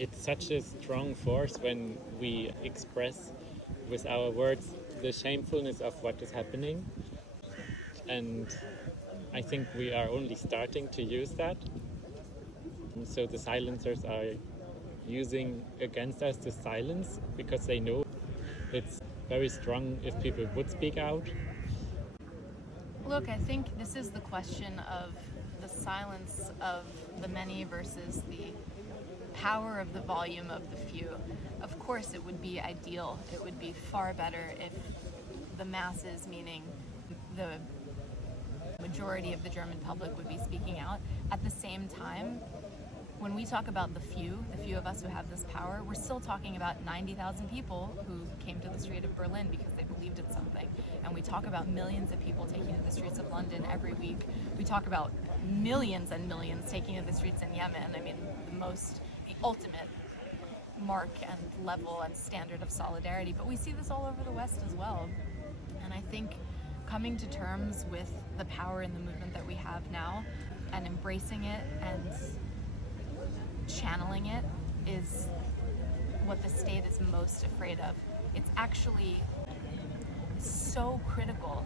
It's such a strong force when we express with our words the shamefulness of what is happening. And I think we are only starting to use that. And so the silencers are using against us the silence because they know it's very strong if people would speak out. Look, I think this is the question of the silence of the many versus the power of the volume of the few. Of course, it would be ideal. It would be far better if the masses, meaning the majority of the German public, would be speaking out. At the same time, when we talk about the few of us who have this power, we're still talking about 90,000 people who came to the street of Berlin because they believed in something. And we talk about millions of people taking to the streets of London every week. We talk about millions and millions taking to the streets in Yemen. I mean, the ultimate mark and level and standard of solidarity. But we see this all over the West as well. And I think coming to terms with the power in the movement that we have now and embracing it and channeling it is what the state is most afraid of. It's actually so critical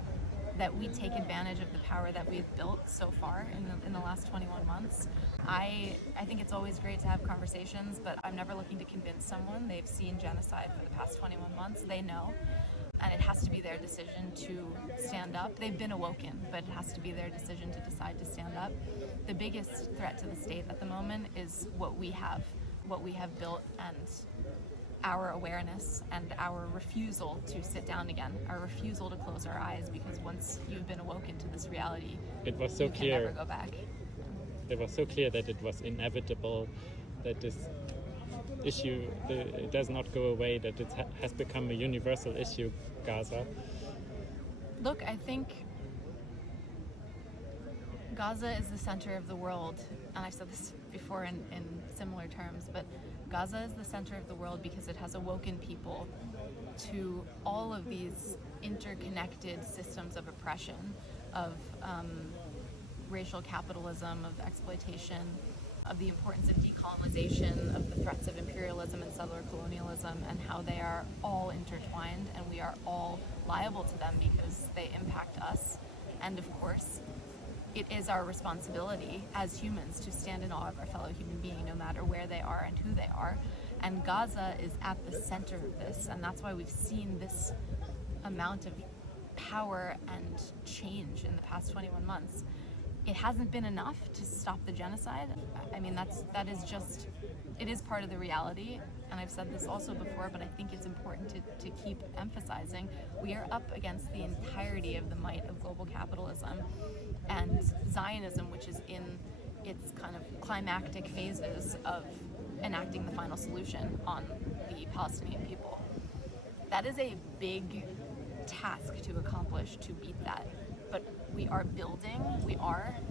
that we take advantage of the power that we've built so far in the last 21 months. I think it's always great to have conversations, but I'm never looking to convince someone. They've seen genocide for the past 21 months. They know. And it has to be their decision to stand up. They've been awoken, but it has to be their decision to decide to stand up. The biggest threat to the state at the moment is what we have built, and our awareness and our refusal to sit down again, our refusal to close our eyes, because once you've been awoken to this reality, it was so you clear. can never go back. It was so clear that it was inevitable, that this issue it does not go away, that it has become a universal issue, Gaza. Look, I think Gaza is the center of the world, and I've said this before in similar terms, but Gaza is the center of the world because it has awoken people to all of these interconnected systems of oppression, of racial capitalism, of exploitation, of the importance of decolonization, of the threats of imperialism and settler colonialism, and how they are all intertwined and we are all liable to them because they impact us. And of course, it is our responsibility as humans to stand in awe of our fellow human being, no matter where they are and who they are. And Gaza is at the center of this, and that's why we've seen this amount of power and change in the past 21 months. It hasn't been enough to stop the genocide. I mean, that is just, it is part of the reality. And I've said this also before, but I think it's important to keep emphasizing. We are up against the entirety of the might of global capitalism and Zionism, which is in its kind of climactic phases of enacting the final solution on the Palestinian people. That is a big task to accomplish, to beat that. But we are building,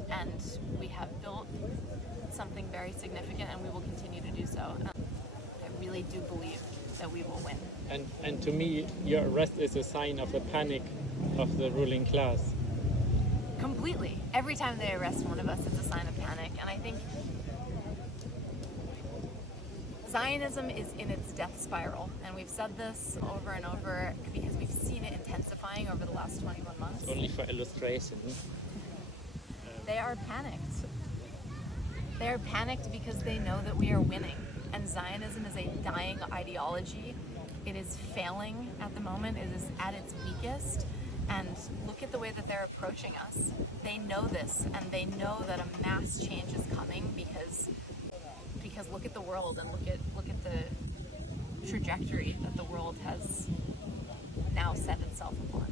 and we have built something very significant, and we will continue to do so. I really do believe that we will win. And to me, your arrest is a sign of the panic of the ruling class. Completely. Every time they arrest one of us, it's a sign of panic. And I think Zionism is in its death spiral, and we've said this over and over because we've seen it intensifying over the last 21 months. Only for illustration. They are panicked. They are panicked because they know that we are winning. And Zionism is a dying ideology. It is failing at the moment. It is at its weakest. And look at the way that they're approaching us. They know this, and they know that a mass change is coming because look at the world and look at the trajectory that the world has now set itself upon.